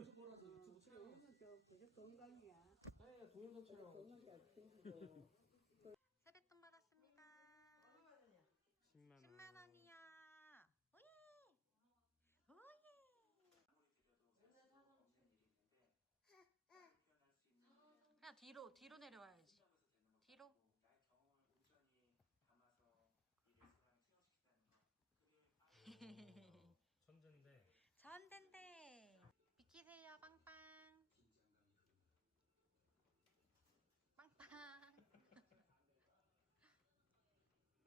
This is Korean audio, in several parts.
유튜버라서 유튜브 촬영. 그러면 저 그저 건강이야. 아니 동영상 촬영. 건강이 생기고. 세뱃돈 받았습니다. 10만 원. 10만 원이야. 오예. 오예. 그냥 뒤로 뒤로 내려와야지. 뒤로. 나의 경험을 온전히 담아서 이 레스토랑을 체험시키다는 거 오, 천재인데. 전된데. 비키세요 빵빵. 빵빵.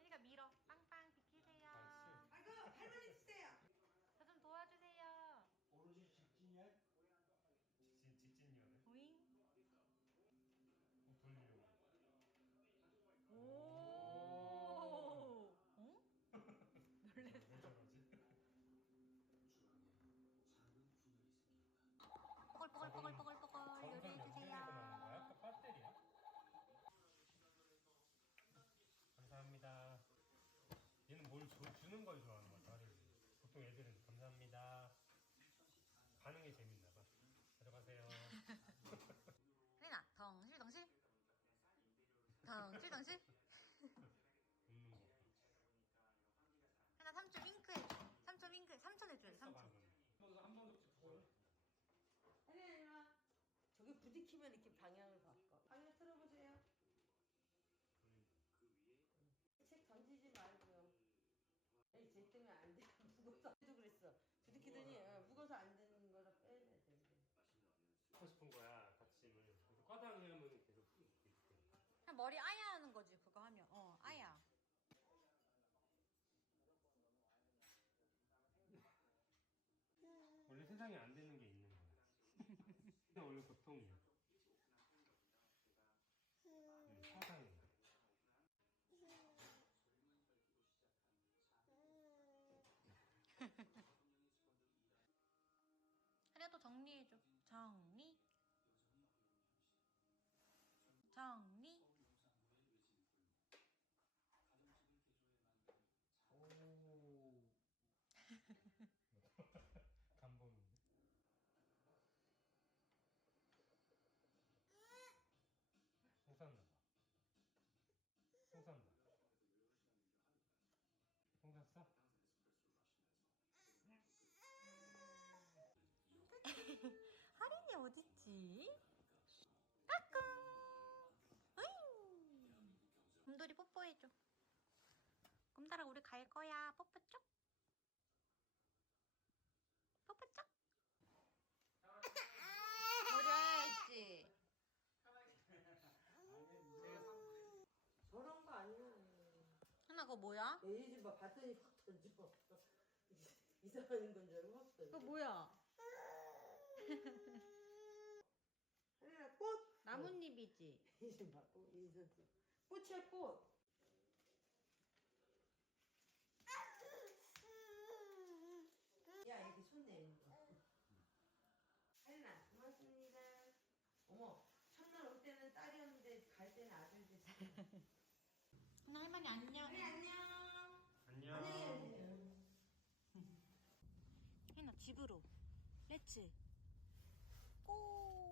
혜리가 밀어. 빵빵 비키세요. 아, 아이고 할머니 주세요. 저 좀 도와주세요. 오로지 직진이야? 직진, 직진이어네. 오잉. 어, 돌리려고. 오. 어? 왜 저러지? 뽀글뽀글뽀글뽀글뽀글 정상 요리해 몇 주세요. 개에서 나오는 거야? 또 배터리야? 감사합니다. 줘- 주는 걸 좋아하는 것 같아. 보통 애들은 감사합니다. 가는 게 재밌나 봐. 가져가세요. 혜린아, 덩실 덩실. 덩실 덩실. 웃는 거. 혜나 삼촌 윙크 해줘. 삼촌 윙크. 삼촌 해줘야지 삼촌. 방금. 한번 더 찍고. 할머니 일로 와. 저기 부딪히면 이렇게 방향을 바꿔. 방향 틀어보세요. 책 던지지 말고요. 에이 쟤 때문에 안 돼. 무거워서 도 그랬어. 부딪히더니 어, 무거워서 안 되는 거라 빼야 돼. 하고 싶은 거야, 받침을. 그래서 과당 하면 계속 이렇게. 그냥 머리 아야 하는 거지 그거 하면. 어 아야. 원래 세상에 안 되는 게 있는 거야. 근데 원래 보통이야. 응, 사상이야. 혜리가 또 정리해줘. 정리. 정리. 오. 감범인데. 송 쌌나 봐. 송 쌌나? 송 쌌어? 하린이 어딨지? 까꿍. 곰돌이 뽀뽀해줘. 곰달아 우리 갈 거야. 뽀뽀 쪽. 뽀뽀 쪽. 어려야지. 저런 거 아니야. 하나 그거 뭐야? 얘좀 봐. 봤더니 확 던져. 이상한 건 줄 알고 확 던져. 그거 뭐야? 꽃. 나뭇잎이지. 이제 봐. 꽃. 이제 꽃이야 꽃. 야 이렇게 손 내는 거. 혜린아 고맙습니다. 어머 첫날 올 때는 딸이었는데 갈 때는 아들 됐어. 하나 할머니 안녕. 혜리 안녕. 안녕. 안녕. 혜나 집으로. 렛츠. 고.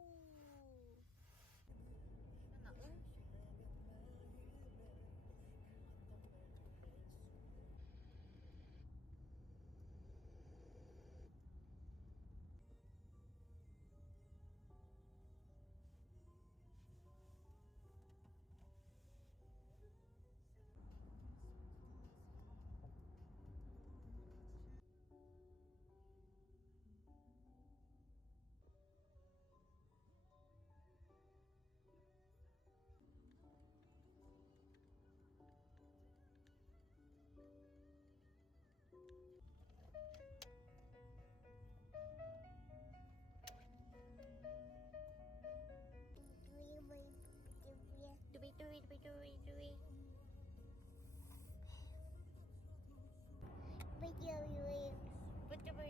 비 두비 두비 두비 두비. 부뚜부이.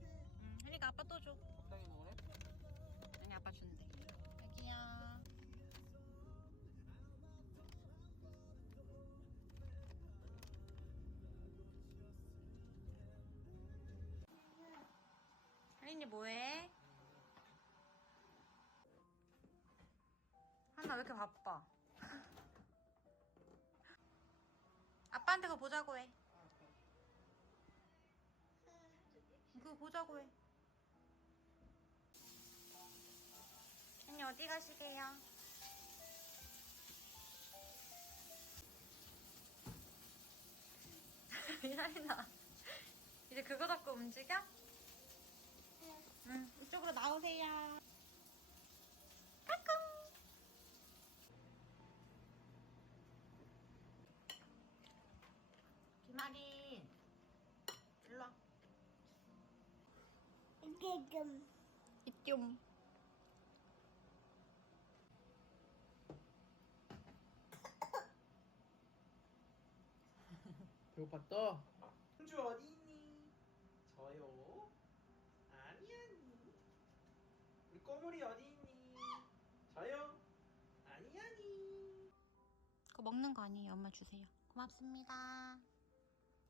음, 혜리가 아빠 또 줘. 적당히 먹네. 아빠 준대. 혜린이 뭐해? 하나 왜 이렇게 바빠? 아빠한테 그거 보자고 해. 그거 보자고 해. 언니 어디 가시게요? 혜린아 이제 그거 잡고 움직여? 응 이쪽으로 나오세요. 까꿍 김아린 일로 와. 이게 좀 이띨 배고팠다. 공주 어디 있니? 저요? 아니 아니. 우리 꼬물이 어디 있니? 저요? 아니 아니. 그거 먹는 거 아니에요 엄마 주세요 고맙습니다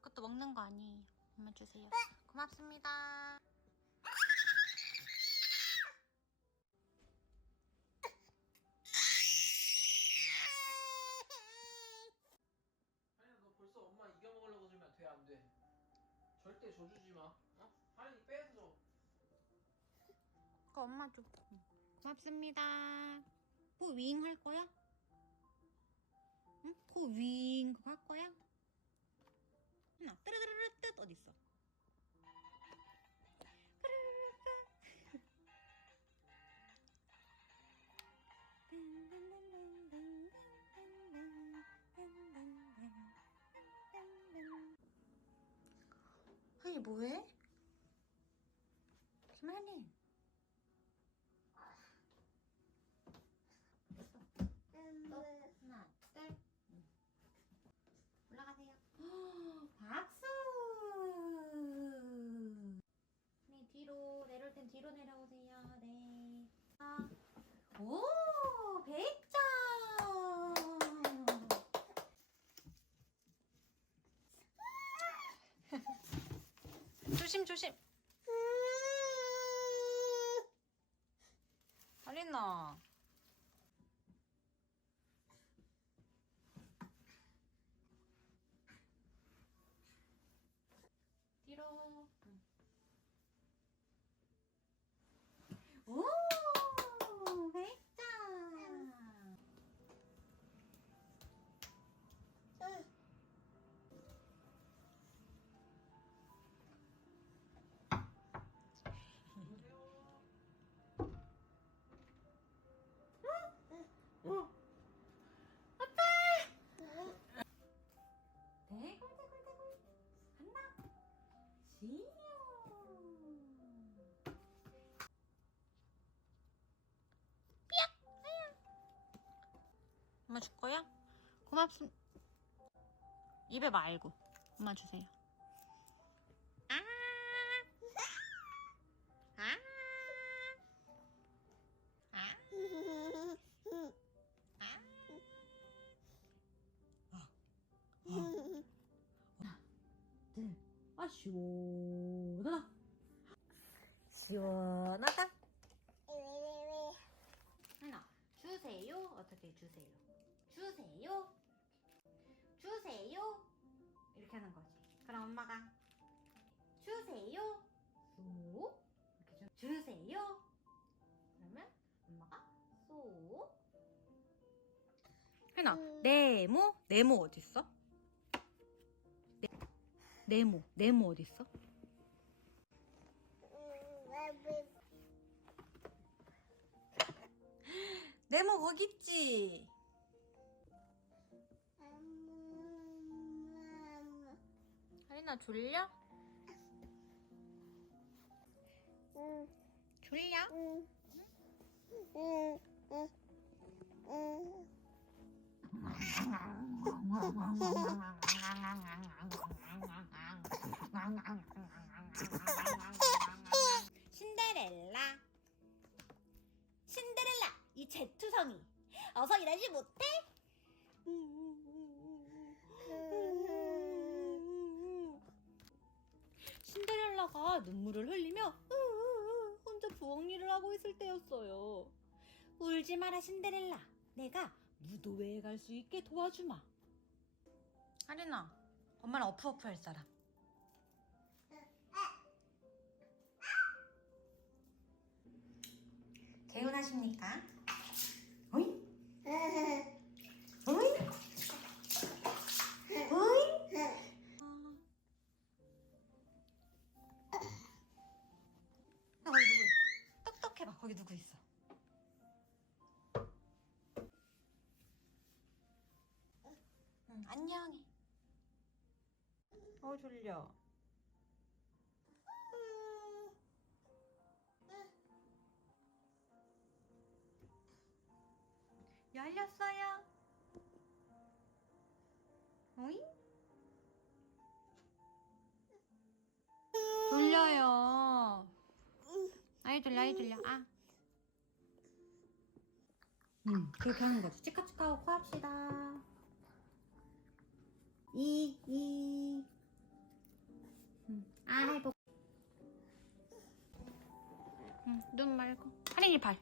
그것도 먹는 거 아니에요 엄마 주세요 고맙습니다 하린아 너 벌써 엄마 이겨 먹으려고 주면 돼 안 돼? 절대 줘주지 마. 그거 엄마 줘 응. 고맙습니다 코 윙 할 거야? 응? 코 윙 그거 할 거야? 하나 뜨르르르 뜻 어딨어? 아니 뭐해? 김하린 하나 둘 올라가세요 박수 네 뒤로 내려올 땐 뒤로 내려오세요 네 아. 오 100점 조심 조심. 아린나 고맙습 입에 말고 엄마 주세요 아 아. 아. 아. 둘, 아 시원하다. 시원하다. 하나, 주세요. 어떻게 주세요? 주세요. 주세요. 이렇게 하는 거지. 그럼 엄마가 주세요. 소. 이렇게 주, 주세요. 그러면 엄마가 소. 혜나, 네모, 네모 어디 있어? 네모, 네모 어디 있어? 네모 거기 있지. 하린아 졸려? 졸려? 신데렐라 멍청이. 어서 일하지 못해? 눈물을 흘리며 혼자 부엌 일을 하고 있을 때였어요. 울지 마라 신데렐라. 내가 무도회에 갈 수 있게 도와주마. 하린아, 엄마는 어프어프 할 사람. 개운하십니까? 어이? 안녕해. 어, 졸려. 열렸어요. 어이? 졸려요. 아이 졸려, 아이 졸려. 아. 음, 그렇게 하는 거지. 치카치카하고 코 합시다. 이, 이. 음, 아, 해보. 음, 눈 말고. 할인이 발.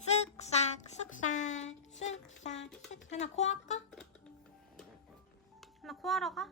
쓱싹, 쓱싹, 쓱싹, 쓱. 하나 코 할까? 하나 코 하러 가?